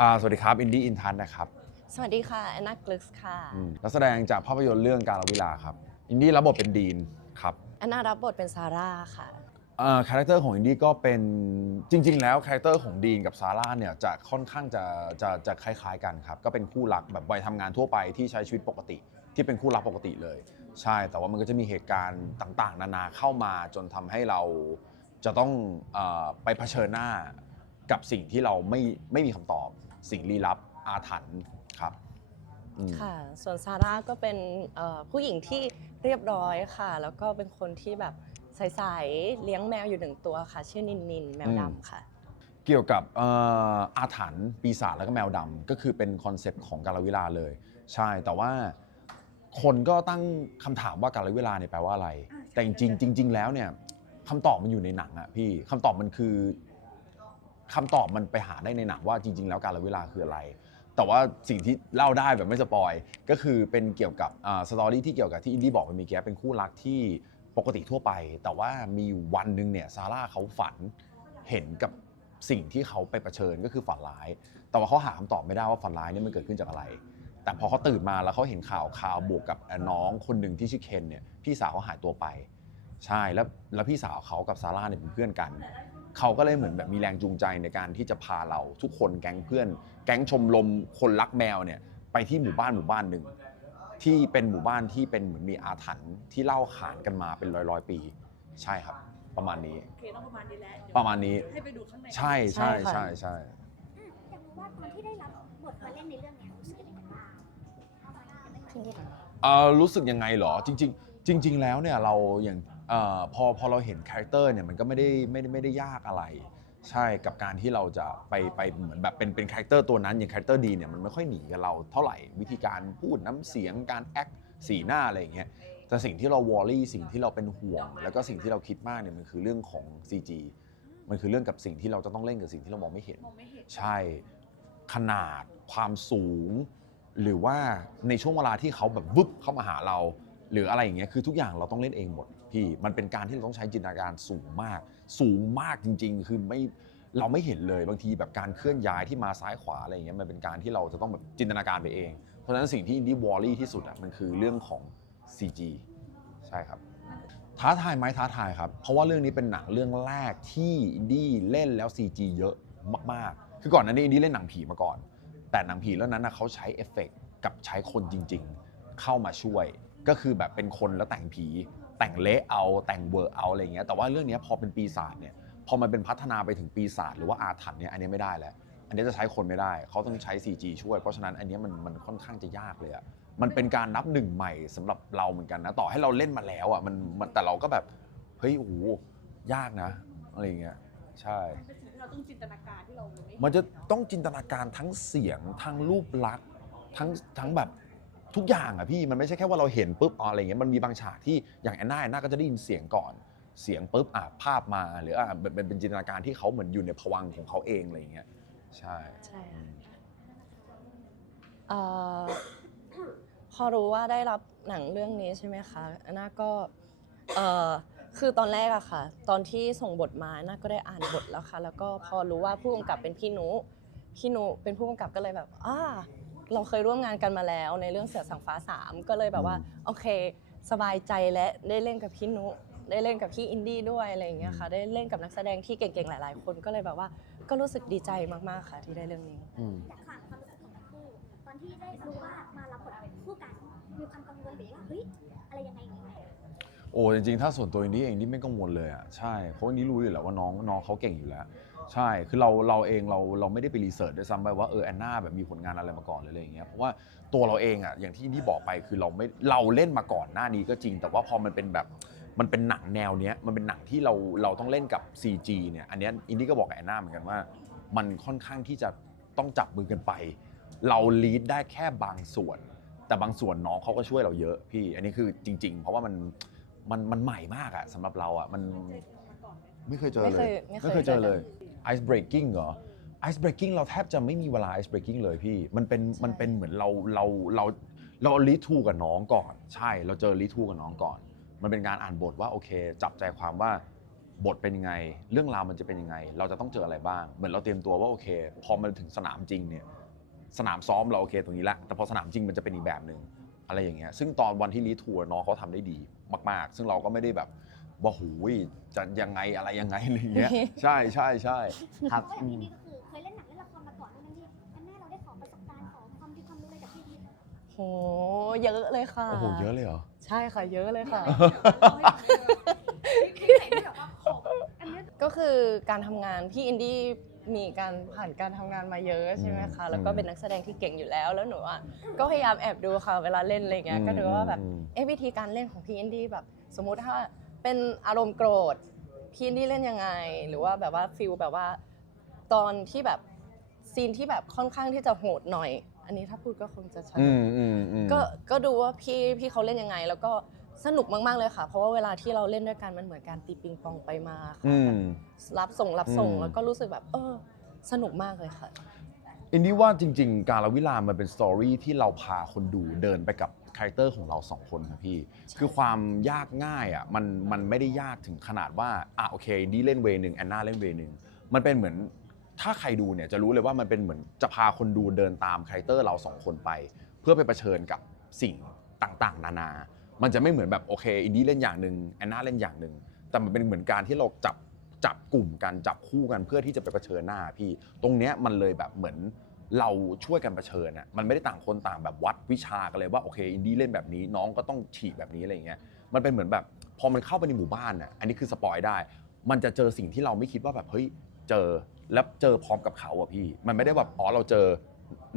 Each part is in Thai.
อ่าสวัสดีครับ อินดี้อินทันนะครับสวัสดีค่ะแอนนากลึกค่ะอืมนักแสดงจากภาพยนตร์เรื่องการละเวลาครับ อินดี้รับบทเป็นดีนครับแอนนารับบทเป็นซาร่าค่ะ เอ่อคาแรคเตอร์ของอินดี้ก็เป็นจริง ๆ แล้วคาแรคเตอร์ของดีนกับซาร่าเนี่ยจะค่อนข้างจะจะจะคล้าย ๆ กันครับ ก็เป็นคู่รักแบบวัยทำงานทั่วไปที่ใช้ชีวิตปกติ ที่เป็นคู่รักปกติเลย ใช่แต่ว่ามันก็จะมีเหตุการณ์ต่างๆ นานาเข้ามาจนทำให้เราจะต้องเออไปเผชิญหน้ากับสิ่งที่เราไม่ไม่มีคำตอบ สิ่งลี้ลับอาถรรพ์ครับอืม ค่ะ ส่วนซาร่าก็เป็นเอ่อผู้หญิงที่เรียบร้อยค่ะ แล้วก็เป็นคนที่แบบใสๆเลี้ยงแมวอยู่หนึ่งตัวค่ะ ชื่อนินนินแมวดำค่ะ เกี่ยวกับเอ่ออาถรรพ์ปีศาจแล้วก็แมวดำก็คือเป็นคอนเซปต์ของกาลเวลาเลย ใช่แต่ว่าคนก็ตั้งคำถามว่ากาลเวลาเนี่ยแปลว่าอะไรแต่จริงๆจริง ๆ แล้วเนี่ยคำตอบมันอยู่ในหนังอะพี่คำตอบมันคือ คำตอบมันไปหาได้ในหนังว่าจริง ๆ แล้วกาลเวลาคืออะไร แต่ว่าสิ่งที่เล่าได้แบบไม่สปอยก็คือเป็นเกี่ยวกับสตอรี่ที่เกี่ยวกับที่อินดี้บอกไปมื่อกี้เป็นคู่รักที่ปกติทั่วไป แต่ว่ามีวันหนึ่งเนี่ยซาร่าเขาฝันเห็นกับสิ่งที่เขาไปเผชิญก็คือฝันร้าย แต่ว่าเขาหาคำตอบไม่ได้ว่าฝันร้ายนี่มันเกิดขึ้นจากอะไร แต่พอเขาตื่นมาแล้วเขาเห็นข่าวข่าวบวกกับน้องคนหนึ่งที่ชื่อเคนเนี่ยพี่สาวเขาหายตัวไป ใช่แล้วแล้วพี่สาวเขากับซาร่าเนี่ยเป็นเพื่อนกัน เขาก็เลยเหมือนแบบมีแรงจูงใจในการที่จะพาเราทุกคนแก๊งเพื่อน แก๊งชมรมคนรักแมวเนี่ยไปที่หมู่บ้านหมู่บ้านหนึ่งที่เป็นหมู่บ้านที่เป็นเหมือนมีอาถรรพ์ที่เล่าขานกันมาเป็นร้อยร้อยๆปี ใช่ครับ ประมาณนี้ โอเคต้องประมาณนี้แหละเดี๋ยวประมาณนี้ ให้ไปดูข้างในใช่ใช่ใช่ใช่ค่ะใช่อืมอยากรู้ว่าตอนที่ได้รับบทมาเล่นในเรื่องเนี้ยรู้สึกยังไงกันบ้างเอามาเล่าได้ไหมเอ่อรู้สึกยังไงเหรอจริง ๆ จริง ๆ แล้วเนี่ยเราอย่าง เอ่อพอพอเราเห็นคาแรคเตอร์เนี่ยมันก็ไม่ได้ไม่ได้ไม่ได้ยากอะไร ใช่กับการที่เราจะไปไปเหมือนแบบเป็นเป็นคาแรคเตอร์ตัวนั้นอย่างคาแรคเตอร์ดีเนี่ยมันไม่ค่อยหนีกับเราเท่าไหร่วิธีการพูดน้ำเสียงการแอคสีหน้าอะไรอย่างเงี้ยแต่สิ่งที่เราวอรี่สิ่งที่เราเป็นห่วง แล้วก็สิ่งที่เราคิดมากเนี่ยมันคือเรื่องของ CG มันคือเรื่องกับสิ่งที่เราจะต้องเล่นกับสิ่งที่เรามองไม่เห็น มองไม่เห็น ใช่ขนาดความสูง หรือว่าในช่วงเวลาที่เขาแบบวึบเข้ามาหาเรา หรืออะไรอย่างเงี้ยคือทุกอย่างเราต้องเล่นเองหมดพี่มันเป็นการที่เราต้องใช้จินตนาการสูงมาก สูงมากจริง ๆ คือไม่เราไม่เห็นเลยบางทีแบบการเคลื่อนย้ายที่มาซ้ายขวาอะไรอย่างเงี้ยมันเป็นการที่เราจะต้องแบบจินตนาการไปเอง เพราะฉะนั้นสิ่งที่อินดี้วอลลี่ที่สุดอะมันคือเรื่องของ CG ใช่ครับ ท้าทายไหมท้าทายครับ เพราะว่าเรื่องนี้เป็นหนังเรื่องแรกที่อินดี้เล่นแล้ว CG เยอะมากๆ คือก่อนหน้านี้อินดี้เล่นหนังผีมาก่อน แต่หนังผีเรื่องนั้นนะเขาใช้เอฟเฟกต์กับใช้คนจริง ๆ เข้ามาช่วย ก็คือแบบเป็นคนแล้วแต่งผี แต่งเละเอาแต่งเวอร์เอาอะไรอย่างเงี้ยแต่ว่าเรื่องนี้พอเป็นปีศาจเนี่ยพอมันเป็นพัฒนาไปถึงปีศาจหรือว่าอาถรรพ์เนี่ยอันนี้ไม่ได้แล้ว อันนี้จะใช้คนไม่ได้ เขาต้องใช้ CG ช่วย เพราะฉะนั้นอันนี้มันมันค่อนข้างจะยากเลยอะมันเป็นการนับหนึ่งใหม่สำหรับเราเหมือนกันนะต่อให้เราเล่นมาแล้วอะมันมันแต่เราก็แบบเฮ้ยโอ้โหยากนะอะไรอย่างเงี้ยใช่มันเป็นสิ่งที่เราต้องจินตนาการที่เราไม่เห็นมันจะต้องจินตนาการทั้งเสียงทั้งรูปลักษณ์ทั้งทั้งแบบ ทุกอย่างอะพี่มันไม่ใช่แค่ว่าเราเห็นปุ๊บอ๋ออะไรเงี้ยมันมีบางฉากที่อย่างแอนนาแอนนาก็จะได้ยินเสียงก่อน เสียงปุ๊บอะภาพมาหรืออะเป็นเป็นเป็นจินตนาการที่เขาเหมือนอยู่ในภวังค์ของเขาเองอะไรอย่างเงี้ยใช่ ใช่ค่ะเอ่อพอรู้ว่าได้รับหนังเรื่องนี้ใช่ไหมคะอันน่าก็เอ่อคือตอนแรกอะค่ะ ตอนที่ส่งบทมาอันน่าก็ได้อ่านบทแล้วค่ะ แล้วก็พอรู้ว่าผู้กำกับเป็นพี่นุพี่นุเป็นผู้กำกับก็เลยแบบอ่า เราเคยร่วมงานกันมาแล้วในเรื่องเสือสังฟ้าสามก็เลยแบบว่าโอเค สบายใจและได้เล่นกับพี่นุได้เล่นกับพี่อินดี้ด้วยอะไรอย่างเงี้ยค่ะ ได้เล่นกับนักแสดงที่เก่งๆหลาย ๆ คนก็เลยแบบว่า ก็รู้สึกดีใจมากๆค่ะ ที่ได้เรื่องนี้ อืมอยากถามความรู้สึกของทั้งคู่ตอนที่ได้รู้ว่ามารับบทเป็นคู่กันมีความกังวลหรือว่าเฮ้ยอะไรยังไงอย่างเงี้ยโอ้จริงๆ ถ้าส่วนตัวอินดี้เองนี่ไม่กังวลเลยอะใช่เพราะอินดี้รู้อยู่แล้วว่าน้องน้องเขาเก่งอยู่แล้ว ใช่ คือเราเราเองเราเราไม่ได้ไปรีเสิร์ชด้วยซ้ำไปว่าเออแอนนาแบบมีผลงานอะไรมาก่อนหรืออะไรอย่างเงี้ย เพราะว่าตัวเราเองอะอย่างที่อินดี้บอกไปคือเราไม่เราเล่นมาก่อนหน้านี้ก็จริง แต่ว่าพอมันเป็นแบบมันเป็นหนังแนวเนี้ยมันเป็นหนังที่เราเราต้องเล่นกับ CG เนี่ยอันเนี้ยอินดี้ก็บอกกับแอนนาเหมือนกันว่า มันค่อนข้างที่จะต้องจับมือกันไป เราลีดได้แค่บางส่วน แต่บางส่วนน้องเขาก็ช่วยเราเยอะพี่ อันนี้คือจริง ๆ เพราะว่ามันมันมันใหม่มากอะสำหรับเราอะมันเคยมาก่อนไหมไม่เคยเจอไม่เลเคยยไม่เคยไม่เคยเจอเจอเลย ice breaking เหรอ ice breaking เราแทบจะไม่มีเวลา ice breaking เลยพี่ มันเป็นมันเป็นเหมือนเราเราเราเราลีทูกับน้องก่อน ใช่เราเจอลีทูกับน้องก่อน มันเป็นการอ่านบทว่าโอเค จับใจความว่าบทเป็นยังไง เรื่องราวมันจะเป็นยังไง เราจะต้องเจออะไรบ้าง เหมือนเราเตรียมตัวว่าโอเค พอมันถึงสนามจริงเนี่ยสนามซ้อมเราโอเคตรงนี้ละแต่พอสนามจริงมันจะเป็นอีกแบบหนึ่งอะไรอย่างเงี้ยซึ่งตอนวันที่รีทัวร์น้องเขาทำได้ดีมาก ๆ ซึ่งเราก็ไม่ได้แบบ ว่าหูยจะยังไงอะไรยังไงอะไรอย่างเงี้ย ใช่ใช่ใช่ครับเพาะอย่างพี่ดีก็คือเคยเล่นหนังเล่นละครมาก่อนด้วยนะที่อันแน่เราได้ขอประสบการณ์ขอความดีความรู้อะไรจากพี่ดีโหเยอะเลยค่ะ โอ้โหเยอะเลยเหรอ ใช่ค่ะเยอะเลยค่ะ พี่ไหนที่แบบว่าของอันเนี้ยก็คือการทำงานพี่อินดี้มีการผ่านการทำงานมาเยอะใช่ไหมคะ แล้วก็อืมเป็นนักแสดงที่เก่งอยู่แล้ว แล้วหนูอะก็พยายามแอบดูค่ะเวลาเล่นอะไรเงี้ย ก็ดูว่าแบบอืมเอะวิธีการเล่นของพี่อินดี้แบบ สมมุติถ้า เป็นอารมณ์โกรธ พี่อินดี้เล่นยังไง หรือว่าแบบว่าฟิลแบบว่า ตอนที่แบบซีนที่แบบค่อนข้างที่จะโหดหน่อย อันนี้ถ้าพูดก็คงจะชัดอืมอืมอืมก็ก็ดูว่าพี่พี่เขาเล่นยังไง แล้วก็สนุกมากๆเลยค่ะ เพราะว่าเวลาที่เราเล่นด้วยกันมันเหมือนการตีปิงปองไปมาค่ะอืมรับส่งรับส่งอืม แล้วก็รู้สึกแบบ เออ สนุกมากเลยค่ะ อินดี้ว่าจริง ๆ การละวิลามันเป็นสตอรี่ที่เราพาคนดูเดินไปกับคาแรคเตอร์ของเราสองคนครับพี่ คือความยากง่ายอะมันมันไม่ได้ยากถึงขนาดว่าอะโอเคอินดี้เล่นเวย์หนึ่งแอนนาเล่นเวย์หนึ่งมันเป็นเหมือนถ้าใครดูเนี่ยจะรู้เลยว่ามันเป็นเหมือนจะพาคนดูเดินตามคาแรคเตอร์เราสองคนไป เพื่อไปเผชิญกับสิ่งต่างๆ นานา มันจะไม่เหมือนแบบโอเคอินดี้เล่นอย่างหนึ่งแอนนาเล่นอย่างหนึ่งแต่มันเป็นเหมือนการที่เราจับ จับกลุ่มกันจับคู่กันเพื่อที่จะไปเผชิญหน้าพี่ ตรงเนี้ยมันเลยแบบเหมือนเราช่วยกันเผชิญอะมันไม่ได้ต่างคนต่างแบบวัดวิชากันเลยว่าโอเคอินดี้เล่นแบบนี้น้องก็ต้องฉีกแบบนี้อะไรอย่างเงี้ยมันเป็นเหมือนแบบพอมันเข้าไปในหมู่บ้านอะอันนี้คือสปอยได้ มันจะเจอสิ่งที่เราไม่คิดว่าแบบเฮ้ยเจอแล้วเจอพร้อมกับเขาอะพี่ มันไม่ได้แบบอ๋อเราเจอ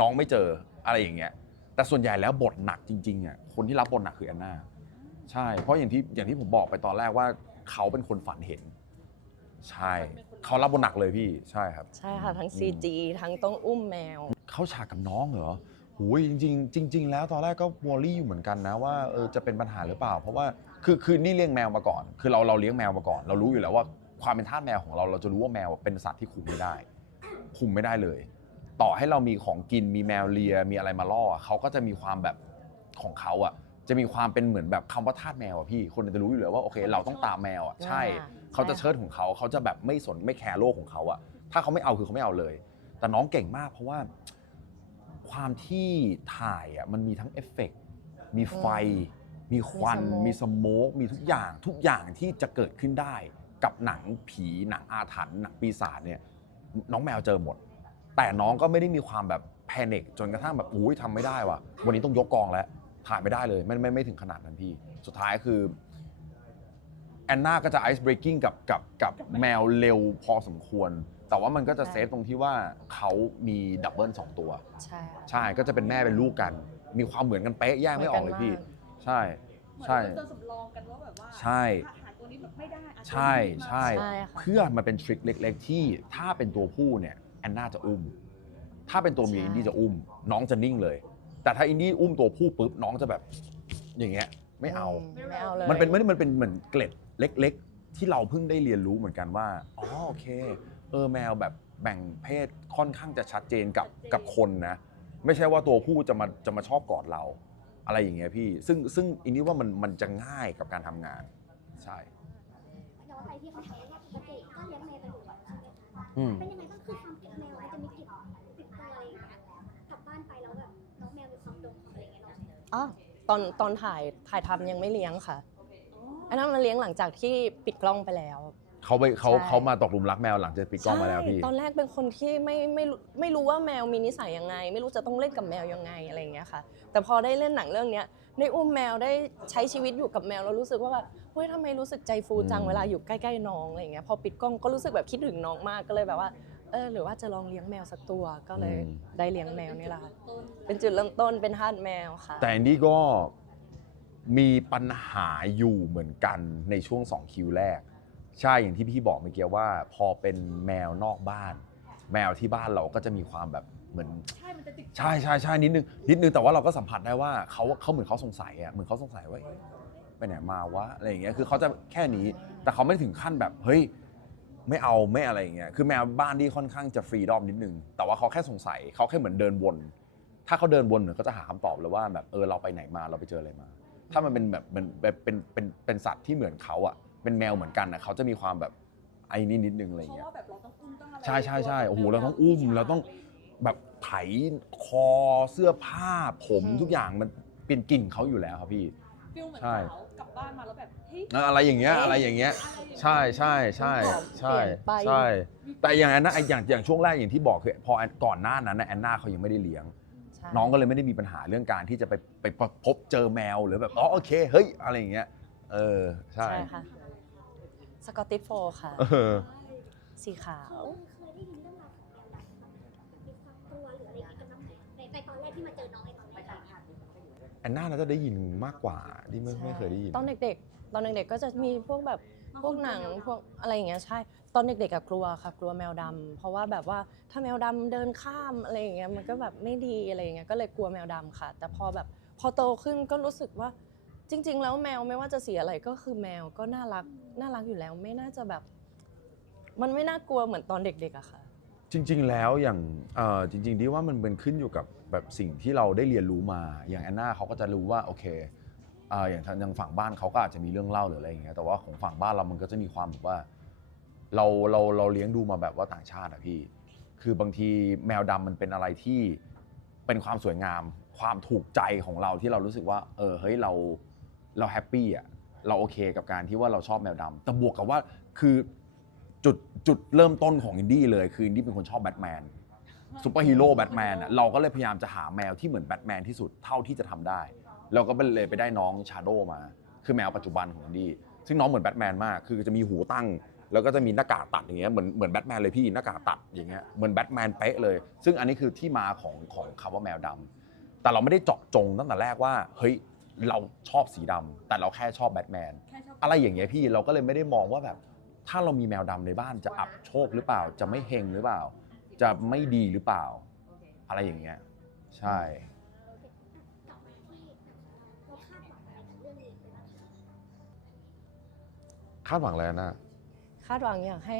น้องไม่เจออะไรอย่างเงี้ยแต่ส่วนใหญ่แล้วบทหนักจริงๆอะคนที่รับบทหนักคือแอนนาใช่เพราะอย่างที่อย่างที่ผมบอกไปตอนแรกว่าเขาเป็นคนฝันเห็น ใช่เขารับบทหนักเลยพี่ใช่ครับ ใช่ค่ะ ทั้งอืม CG ทั้งต้องอุ้มแมว เข้าฉากกับน้องเหรอหูยจริงๆจริง ๆ แล้วตอนแรกก็วอรี่อยู่เหมือนกันนะว่าเออจะเป็นปัญหาหรือเปล่า เพราะว่าคือคือนี่เลี้ยงแมวมาก่อน คือเราเราเลี้ยงแมวมาก่อน เรารู้อยู่แล้วว่าความเป็นทาสแมวของเราเราจะรู้ว่าแมวเป็นสัตว์ที่คุมไม่ได้ คุมไม่ได้เลย ต่อให้เรามีของกินมีแมวเลียมีอะไรมาล่อเขาก็จะมีความแบบของเขาอะ จะมีความเป็นเหมือนแบบคำว่าทาสแมวอะพี่คนจะรู้อยู่แล้วว่าโอเค เราต้องตามแมวอะใช่ อ่า เขาจะใช่ค่ะเชิดของเขาเขาจะแบบไม่สนไม่แคร์โลกของเขาอะถ้าเขาไม่เอาคือเขาไม่เอาเลย แต่น้องเก่งมากเพราะว่า ความที่ถ่ายอะมันมีทั้งเอฟเฟกต์มีไฟ มีควัน มีมีสสโมกโมกมีทุกอย่างทุกอย่างที่จะเกิดขึ้นได้ กับหนังผีหนังอาถรรพ์หนังปีศาจเนี่ยน้องแมวเจอหมด แต่น้องก็ไม่ได้มีความแบบแพนิคจนกระทั่งแบบอุ้ยทำไม่ได้ว่ะวันนี้ต้องยกกองแล้ว ถ่ายไม่ได้เลยไม่ไม่ไม่ถึงขนาดนั้นพี่ สุดท้ายคือแอนนาก็จะไอซ์เบรกิ่งกับกับกับแมวเร็วพอสมควร แต่ว่ามันก็จะใช่เซฟตรงที่ว่าเขามีดับเบิลสองตัว ใช่ค่ะใช่ก็จะเป็นแม่เป็นลูกกัน มีความเหมือนกันเป๊ะแยกไม่ออกเลยพี่เหมือนกันมากใช่เหมือนใช่เป็นตัวสำรองกันว่าแบบว่าใช่ถ้าหาตัวนี้แบบไม่ได้อาจจะใช่ใช่ใช่ค่ะเพื่อมันเป็นทริคเล็ก ๆ ที่ถ้าเป็นตัวผู้เนี่ยแอนนาจะอุ้มถ้าเป็นตัวเมียใช่อินดี้จะอุ้ม น้องจะนิ่งเลย แต่ถ้าอินดี้อุ้มตัวผู้ปุ๊บน้องจะแบบอย่างเงี้ยไม่เอา ไม่เอาเลยมันเป็นมันมันเป็นเหมือนเกล็ดเล็ก ๆ ที่เราเพิ่งได้เรียนรู้เหมือนกันว่าอ๋อโอเค เออแมวแบบแบ่งเพศค่อนข้างจะชัดเจนกับกับคนนะ ไม่ใช่ว่าตัวผู้จะมาจะมาชอบกอดเรา อะไรอย่างเงี้ยพี่ ซึ่งซึ่งอันนี้ว่ามันมันจะง่ายกับการทำงาน ใช่ ย้อนไปที่เขาถามว่าปกติก็เลี้ยงแมวกันอยู่อะใช่ไหมคะอืม เป็นยังไง อย่างเงี้ยเนาะอ๋อตอนตอนถ่ายถ่ายทำยังไม่เลี้ยงค่ะอันนั้นมาเลี้ยงหลังจากที่ปิดกล้องไปแล้ว เขาไปเขาใช่ เขามาตกหลุมรักแมวหลังจากปิดกล้องมาแล้วพี่ ใช่ตอนแรกเป็นคนที่ไม่ไม่รู้ไม่รู้ว่าแมวมีนิสัยยังไง ไม่รู้จะต้องเล่นกับแมวยังไงอะไรอย่างเงี้ยค่ะ แต่พอได้เล่นหนังเรื่องเนี้ยได้อุ้มแมวได้ใช้ชีวิตอยู่กับแมวแล้วรู้สึกว่าแบบเฮ้ยทำไมรู้สึกใจฟูจังอืม เวลาอยู่ใกล้ๆน้องอะไรอย่างเงี้ยพอปิดกล้องก็รู้สึกแบบคิดถึงน้องมากก็เลยแบบว่า เออหรือว่าจะลองเลี้ยงแมวสักตัวก็เลยได้เลี้ยงแมวนี่แหละค่ะเป็นจุดเริ่มต้นเป็นทาสแมวค่ะ แต่อันนี้ก็มีปัญหาอยู่เหมือนกันในช่วง 2 คิวแรก ใช่อย่างที่พี่บอกเมื่อกี้ว่า พอเป็นแมวนอกบ้าน แมวที่บ้านเราก็จะมีความแบบเหมือน ใช่ มันจะติดใช่ใช่ใช่นิดนึงนิดนึงแต่ว่าเราก็สัมผัสได้ว่าเขาเขาเหมือนเขาสงสัยอะเหมือนเขาสงสัยว่าเอ๊ะไปไหนมาวะอะไรอย่างเงี้ยคือเขาจะแค่นี้แต่เขาไม่ได้ถึงขั้นแบบเฮ้ย ไม่เอาไม่อะไรอย่างเงี้ยคือแมวบ้านที่ค่อนข้างจะฟรีดอมนิดนึง แต่ว่าเขาแค่สงสัยเขาแค่เหมือนเดินวน ถ้าเขาเดินวนเหมือนเขาจะหาคำตอบเลยว่าแบบเออเราไปไหนมาเราไปเจออะไรมา ถ้ามันเป็นแบบเป็นเป็นเป็นเป็นเป็นสัตว์ที่เหมือนเขาอะเป็นแมวเหมือนกันอะเขาจะมีความแบบไอ้นี่นิดนึงอะไรเพราะเงี้ยว่าแบบเราต้องอุ้มต้องอะไรใช่ใช่ใช่โอ้โหเราต้องอุ้มเราต้อง แบบไถคอเสื้อผ้าผมอืมทุกอย่างมันเป็นกลิ่นเขาอยู่แล้วครับพี่ ฟิลเหมือนใช่ สาวกลับบ้านมาแล้วแบบเฮ้ย อะไรอย่างเงี้ยเอ๊ะอะไรอย่างเงี้ยอะไรอย่างเงี้ยใช่ใช่ใช่ใช่เปลี่ยนไปใช่ แต่อย่างนั้นนะไอ้อย่างอย่างช่วงแรกอย่างที่บอกคือพอแอนก่อนหน้านั้นนะแอนนาเขายังไม่ได้เลี้ยงใช่น้องก็เลยไม่ได้มีปัญหาเรื่องการที่จะไปไปพบเจอแมวหรือแบบอ๋อโอเคเฮ้ยอะไรอย่างเงี้ยเออใช่ใช่ค่ะสกอตติชโฟค่ะเออสีขาวเคยได้ยินเรื่องราวของแมวดำมีความกลัวหรืออะไรอย่างเงี้ยกันบ้างไหมในในตอนแรกที่มาเจอน้องในตอนแรกอะแอนนาน่าจะได้ยินมากกว่าที่ไม่ใช่ไม่เคยได้ยินตอนเด็กๆ ตอนเด็กๆก็จะมีพวกแบบพวกหนังพวกอะไรอย่างเงี้ยใช่ ตอนเด็กๆอะกลัวค่ะกลัวแมวดำเพราะว่าแบบว่าถ้าแมวดำเดินข้ามอะไรอย่างเงี้ยมันก็แบบไม่ดีอะไรอย่างเงี้ยก็เลยกลัวแมวดำค่ะ แต่พอแบบพอโตขึ้นก็รู้สึกว่าจริง ๆ แล้วแมวไม่ว่าจะสีอะไรก็คือแมวก็น่ารักน่ารักอยู่แล้วไม่น่าจะแบบ มันไม่น่ากลัวเหมือนตอนเด็กๆอะค่ะ จริง ๆ แล้วอย่างเอ่อจริงๆที่ว่ามันเป็นขึ้นอยู่กับแบบสิ่งที่เราได้เรียนรู้มาอย่างแอนนาเขาก็จะรู้ว่าโอเคเอ่ออย่างทางทางฝั่งบ้านเขาก็อาจจะมีเรื่องเล่าหรืออะไรอย่างเงี้ยแต่ว่าของฝั่งบ้านเรามันก็จะมีความแบบว่า เราเราเราเลี้ยงดูมาแบบว่าต่างชาติอะพี่ คือบางทีแมวดำมันเป็นอะไรที่เป็นความสวยงาม ความถูกใจของเราที่เรารู้สึกว่า เออเฮ้ยเราเราแฮปปี้อะเราโอเคกับการที่ว่าเราชอบแมวดำแต่บวกกับว่าคือจุดจุดเริ่มต้นของอินดี้เลยคืออินดี้เป็นคนชอบแบทแมน ซูเปอร์ฮีโร่แบทแมนอะเราก็เลยพยายามจะหาแมวที่เหมือนแบทแมนที่สุดเท่าที่จะทำได้ เราก็เลยไปได้น้องชาโดมา คือแมวปัจจุบันของอินดี้ซึ่งน้องเหมือนแบทแมนมาก คือจะมีหูตั้ง แล้วก็จะมีหน้ากากตัดอย่างเงี้ย เหมือนเหมือนแบทแมนเลยพี่ หน้ากากตัดอย่างเงี้ย เหมือนแบทแมนเป๊ะเลย ซึ่งอันนี้คือที่มาของของคำว่าแมวดำแต่เราไม่ได้เจาะจงตั้งแต่แรกว่า เฮ้ย เราชอบสีดำแต่เราแค่ชอบแบทแมนแค่ชอบอะไรอย่างเงี้ยพี่ เราก็เลยไม่ได้มองว่าแบบ ถ้าเรามีแมวดำในบ้านจะอับโชคหรือเปล่า จะไม่เฮงหรือเปล่า จะไม่ดีหรือเปล่า อะไรอย่างเงี้ย ใช่ คาดหวังอะไรนะคาดหวังอยากให้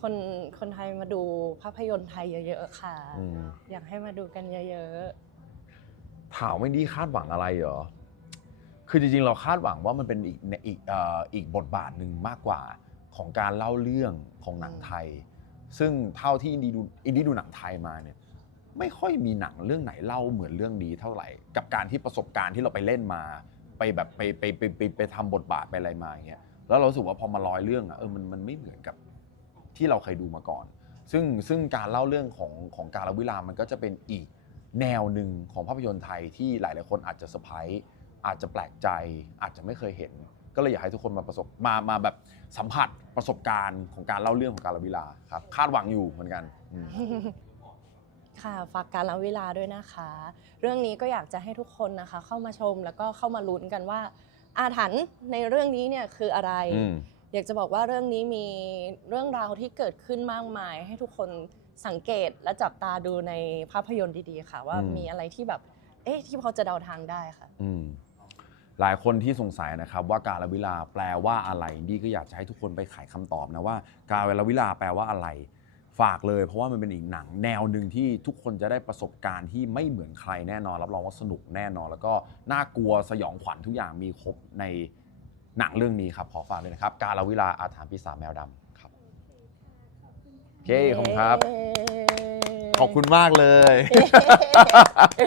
คนคนไทยมาดูภาพยนตร์ไทยเยอะๆค่ะ อืมอยากให้มาดูกันเยอะถามไม่ดีคาดหวังอะไรเหรอ คือจริงๆ เราคาดหวังว่ามันเป็นอีกในอีกเอ่ออีกบทบาทหนึ่งมากกว่าของการเล่าเรื่องของหนังไทย ซึ่งเท่าที่อินดีดูอินดีดูหนังไทยมาเนี่ย ไม่ค่อยมีหนังเรื่องไหนเล่าเหมือนเรื่องนี้เท่าไหร่ กับการที่ประสบการณ์ที่เราไปเล่นมา ไปแบบไปไปไปไปไปทำบทบาทไปอะไรมาอย่างเงี้ย แล้วเราสึกว่าพอมาลอยเรื่องอะเออมันมันไม่เหมือนกับที่เราเคยดูมาก่อน ซึ่งซึ่งการเล่าเรื่องของของการลวิลามันก็จะเป็นอีกแนวหนึ่งของภาพยนตร์ไทยที่หลาย ๆ คนอาจจะเซอร์ไพรส์อาจจะแปลกใจ อาจจะไม่เคยเห็น ก็เลยอยากให้ทุกคนมาประสบมามาแบบสัมผัสประสบการณ์ของการเล่าเรื่องของการละวิลาครับคาดหวังอยู่เหมือนกันอืม ค่ะฝากการละเวลาด้วยนะคะ เรื่องนี้ก็อยากจะให้ทุกคนนะคะ เข้ามาชมแล้วก็เข้ามาลุ้นกันว่า อาถรรพ์ในเรื่องนี้เนี่ยคืออะไรอืมอยากจะบอกว่าเรื่องนี้มีเรื่องราวที่เกิดขึ้นมากมาย ให้ทุกคนสังเกตและจับตาดูในภาพยนตร์ดีๆ ค่ะ ว่าอืมมีอะไรที่แบบ เอ๊ะที่พอจะเดาทางได้ค่ะอืมหลายคนที่สงสัยนะครับว่าการละวิลาแปลว่าอะไรดีก็อยากจะให้ทุกคนไปไขคำตอบนะว่า การละวิลาแปลว่าอะไร ฝากเลย เพราะว่ามันเป็นอีกหนังแนวหนึ่งที่ทุกคนจะได้ประสบการณ์ที่ไม่เหมือนใครแน่นอน รับรองว่าสนุกแน่นอน แล้วก็น่ากลัวสยองขวัญทุกอย่างมีครบในหนังเรื่องนี้ครับ ขอฝากเลยนะครับ การละวิลาอาถรรพ์ปีศาจแมวดำครับโอเคขอบคุณครับ ขอบคุณมากเลยโอเค